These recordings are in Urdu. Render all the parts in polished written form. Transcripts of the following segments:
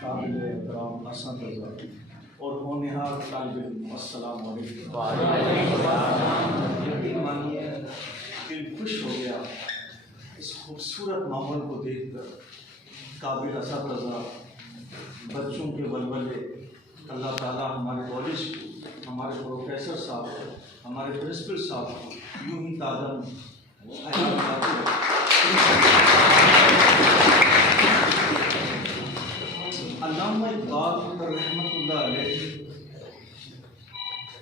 قابل احترام اساتذہ اور ہونہار طالب علم، السلام علیکم۔ یقین مانیے دل خوش ہو گیا اس خوبصورت ماحول کو دیکھ کر۔ قابل اساتذہ، بچوں کے ولولے، اللہ تعالیٰ ہمارے کالج کو، ہمارے پروفیسر صاحب کو، ہمارے پرنسپل صاحب کو یوں ہی تعظیم علامہ اقبال رحمۃ اللہ علیہ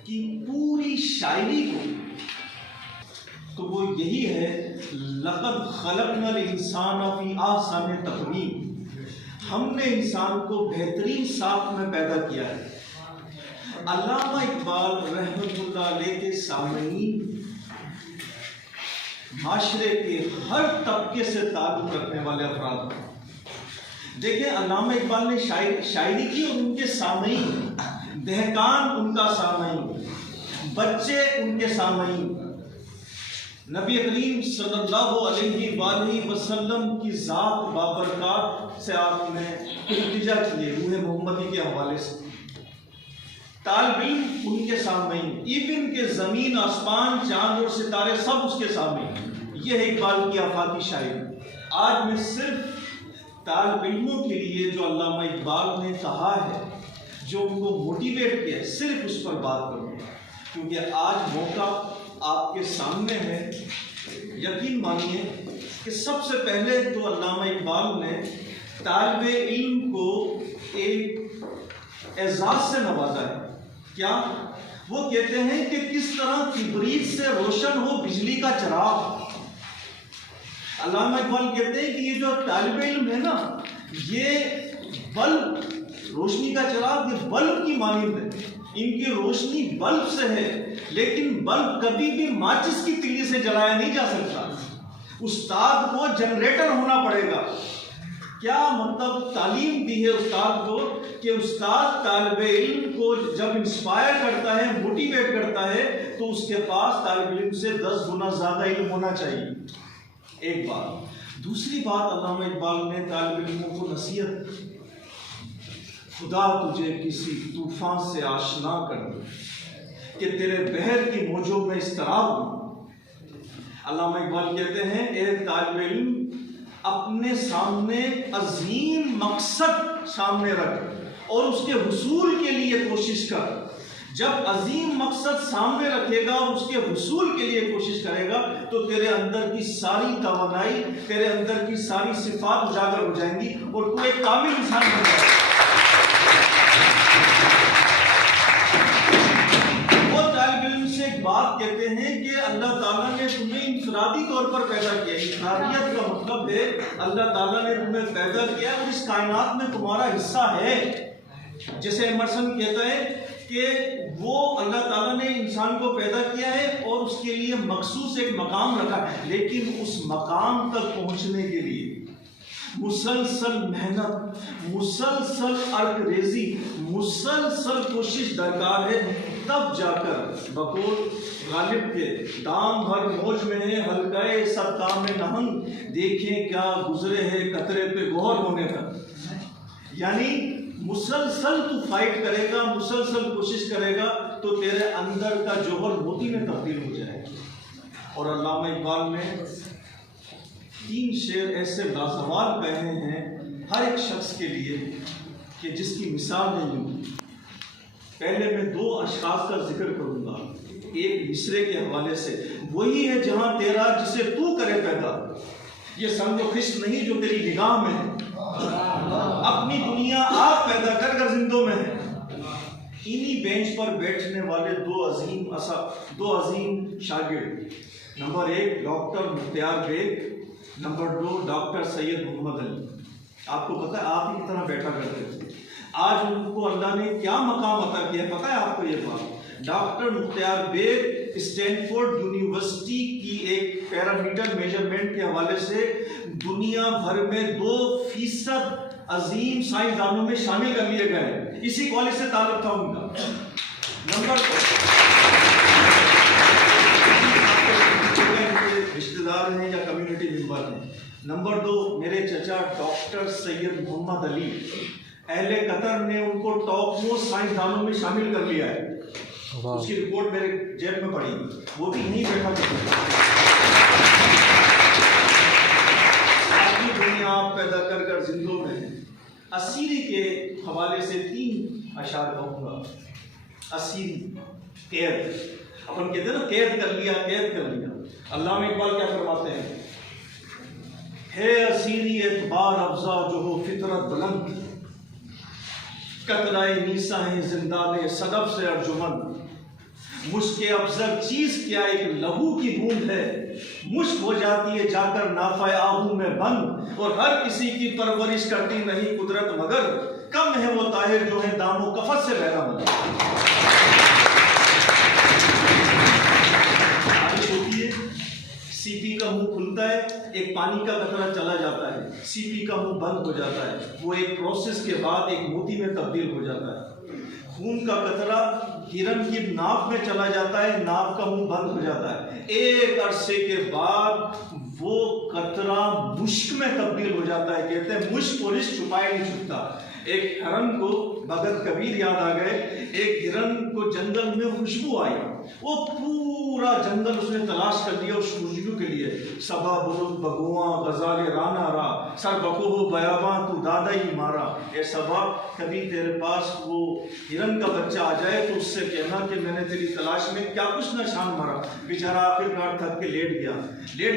کی پوری شاعری کو تو وہ یہی ہے، لقد خلقنا الانسان فی احسن تقویم، ہم نے انسان کو بہترین ساخت میں پیدا کیا ہے۔ علامہ اقبال رحمۃ اللہ علیہ کے سامعین معاشرے کے ہر طبقے سے تعلق رکھنے والے افراد ہیں۔ دیکھیں، علامہ اقبال نے شاعری کی اور ان کے سامعین، دہقان ان کا سامعین، بچے ان کے سامعین، نبی کریم صلی اللہ علیہ وآلہ وسلم کی ذات بابرکات سے آپ نے التجا کیے روح محمدی کے حوالے سے، طالب علم ان کے سامعین، ایون کہ زمین آسمان چاند اور ستارے سب اس کے سامعین۔ یہ ہے اقبال کی آفاقی شاعری۔ آج میں صرف طالب علموں کے لیے جو علامہ اقبال نے کہا ہے، جو ان کو موٹیویٹ کیا ہے، صرف اس پر بات کروں گا، کیونکہ آج موقع آپ کے سامنے ہے۔ یقین مانیے کہ سب سے پہلے تو علامہ اقبال نے طالب علم کو ایک اعزاز سے نوازا ہے۔ کیا؟ وہ کہتے ہیں کہ کس طرح کبریت سے روشن ہو بجلی کا چراغ۔ علامہ اقبال کہتے ہیں کہ یہ جو طالب علم ہے نا، یہ بلب، روشنی کا چراغ، یہ بلب کی مانند ہے۔ ان کی روشنی بلب سے ہے، لیکن بلب کبھی بھی ماچس کی تلی سے جلایا نہیں جا سکتا۔ استاد کو جنریٹر ہونا پڑے گا۔ کیا مطلب تعلیم دی ہے استاد کو کہ استاد طالب علم کو جب انسپائر کرتا ہے، موٹیویٹ کرتا ہے، تو اس کے پاس طالب علم سے 10 گنا زیادہ علم ہونا چاہیے۔ ایک بات۔ دوسری بات، علامہ اقبال نے طالب علموں کو نصیحت، خدا تجھے کسی طوفان سے آشنا کر دے کہ تیرے بحر کی موجوں میں اضطراب ہوں۔ علامہ اقبال کہتے ہیں، اے طالب علم، اپنے سامنے عظیم مقصد سامنے رکھ اور اس کے حصول کے لیے کوشش کر۔ جب عظیم مقصد سامنے رکھے گا اور اس کے حصول کے لیے کوشش کرے گا تو تیرے اندر کی ساری توانائی، تیرے اندر کی ساری صفات اجاگر ہو جائیں گی اور تو ایک کامل انسان بن جائے گا۔ وہ طالب علم سے ایک بات کہتے ہیں کہ اللہ تعالیٰ نے تمہیں انفرادی طور پر پیدا کیا۔ انفرادیت کا مطلب ہے اللہ تعالیٰ نے تمہیں پیدا کیا اور اس کائنات میں تمہارا حصہ ہے۔ جیسے ایمرسن کہتا ہے کہ وہ اللہ تعالیٰ نے انسان کو پیدا کیا ہے اور اس کے لیے مخصوص ایک مقام رکھا ہے، لیکن اس مقام تک پہنچنے کے لیے مسلسل محنت، مسلسل عرق ریزی، مسلسل کوشش درکار ہے، تب جا کر بقول غالب کے دام بھر موج میں ہے حلقۂ سب کام نہنگ، دیکھیں کیا گزرے ہے قطرے پہ گوہر ہونے تک۔ یعنی مسلسل تو فائٹ کرے گا، مسلسل کوشش کرے گا تو تیرے اندر کا جوہر موتی میں تبدیل ہو جائے گا۔ اور علامہ اقبال نے 3 شعر ایسے لازوال کہے ہیں ہر ایک شخص کے لیے کہ جس کی مثال نہیں ہوگی۔ پہلے میں 2 اشخاص کا ذکر کروں گا، ایک مصرے کے حوالے سے، وہی ہے جہاں تیرا جسے تو کرے پیدا، یہ سنگ و خشت نہیں جو تیری نگاہ میں ہے، اپنی دنیا آپ پیدا کر کر زندوں میں ہے۔ انہی بینچ پر بیٹھنے والے 2 عظیم شاگرد، نمبر 1 ڈاکٹر مختار بیگ، نمبر 2 ڈاکٹر سید محمد علی۔ آپ کو پتہ ہے آپ ہی کی طرح بیٹھا کرتے تھے۔ آج ان کو اللہ نے کیا مقام عطا کیا ہے پتہ ہے آپ کو یہ بات؟ ڈاکٹر مختار بیگ اسٹینفورڈ یونیورسٹی کی ایک پیرامیٹر میجرمنٹ کے حوالے سے دنیا بھر میں 2% عظیم سائنسدانوں میں شامل کر لیے گئے۔ اسی کالج سے تعلق تھا ان کا۔ نمبر 2 رشتہ دار ہیں یا کمیونٹی ممبر ہیں۔ نمبر 2 میرے چچا ڈاکٹر سید محمد علی، اہل قطر نے ان کو ٹاپ موسٹ سائنسدانوں میں شامل کر لیا ہے. اس کی رپورٹ میرے جیب میں پڑی, وہ بھی یہیں بیٹھا آخری دنیا آپ پیدا کر کر زندوں میں. اسیری کے حوالے سے 3 اشعار کہوں گا. اسیری قید, اپن کہتے ہیں نا قید کر لیا, قید کر لیا. علامہ اقبال کیا فرماتے ہیں؟ ہے اسیری اعتبار افزا جو ہو فطرت بلند, قطرۂ نیساں زندان صدف سے ارجمن. مشک افزر چیز کیا ایک لہو کی بوند ہے, مشک ہو جاتی ہے جا کر نافہ آہو میں بند. اور ہر کسی کی پرورش کرتی نہیں قدرت مگر, کم ہے وہ طاہر جو ہے دام و کفت سے بہرا مند. بارش ہوتی ہے, سی پی کا منہ کھلتا ہے, ایک پانی کا قطرہ چلا جاتا ہے, سی پی کا منہ بند ہو جاتا ہے, وہ ایک پروسیس کے بعد ایک موتی میں تبدیل ہو جاتا ہے. خون کا قطرہ ہرن کی ناف میں چلا جاتا ہے, ناف کا منہ بند ہو جاتا ہے. ایک عرصے کے بعد وہ قطرہ مشک میں تبدیل ہو جاتا ہے. کہتے ہیں مشک اور رشک چھپائے نہیں چھپتا. ایک ہرن کو بھگت کبیر یاد آ گئے. ایک ہرن کو جنگل میں خوشبو آئی, وہ پورا جنگل اس نے تلاش کر لیا اس خوشبو کے لیے. صبا بلند بگواں غزال رانا را, سر بکو ہو بیاباں تو دادا ہی مارا. اے صبا کبھی تیرے پاس وہ ہرن کا بچہ آ جائے تو اس سے کہنا کہ میں نے تیری تلاش میں کیا کچھ نہ شان مارا. بیچارہ آخرکار تھک کے لیٹ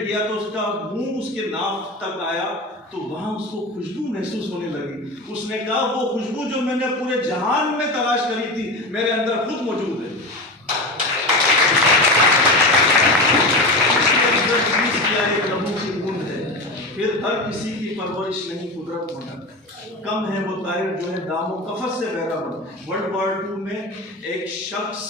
گیا تو اس کا منہ اس کے ناف تک آیا تو وہاں اس کو خوشبو محسوس ہونے لگی. اس نے کہا وہ خوشبو جو میں نے پورے جہان میں تلاش کری تھی میرے اندر خود موجود ہے. ایک لہو کی بوند ہے, پھر ہر کسی کی پرورش نہیں قدرت مگر, کم ہے وہ طاہر جو ہے دام و کفت سے بہرا مند. ورلڈ وار 2 میں ایک شخص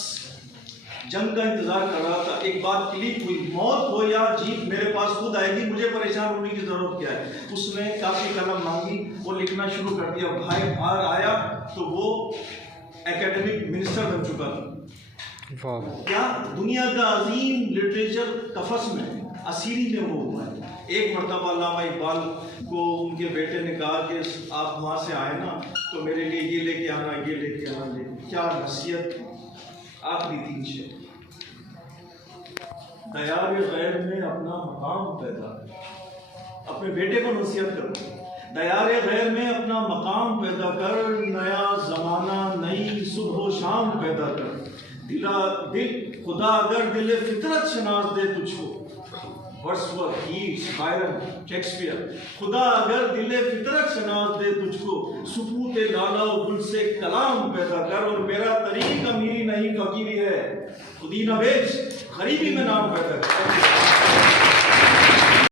جنگ کا انتظار کر رہا تھا. ایک بات کلک ہوئی, موت ہو یا جیت میرے پاس خود آئے گی, مجھے پریشان ہونے کی ضرورت کیا ہے. اس نے کافی قلم مانگی, وہ لکھنا شروع کر دیا. بھائی باہر آیا تو وہ اکیڈمک منسٹر بن چکا تھا. کیا دنیا کا عظیم لٹریچر قفس میں اسیری میں وہ ہوا ہے. ایک مرتبہ علامہ اقبال کو ان کے بیٹے نے کہا کہ آپ وہاں سے آئے نا تو میرے لیے یہ لے کے آنا, یہ لے کے آنا. کیا نصیحت آخری 3 شعر. دیار غیر میں اپنا مقام پیدا, اپنے بیٹے کو نصیحت کرو. دیار غیر میں اپنا مقام پیدا کر, نیا زمانہ نئی صبح و شام پیدا کر. دل خدا اگر دل فطرت شناس دے تجھ کو, ورسورتھ, کیٹس, بائرن, شیکسپیئر. خدا اگر دل فطرت شناس دے تجھ کو, سکوت لالا و گل سے کلام پیدا کر. اور میرا طریق امیری نہیں فقیری ہے, خودی نہ بیچ غریبی میں نام پیدا کر.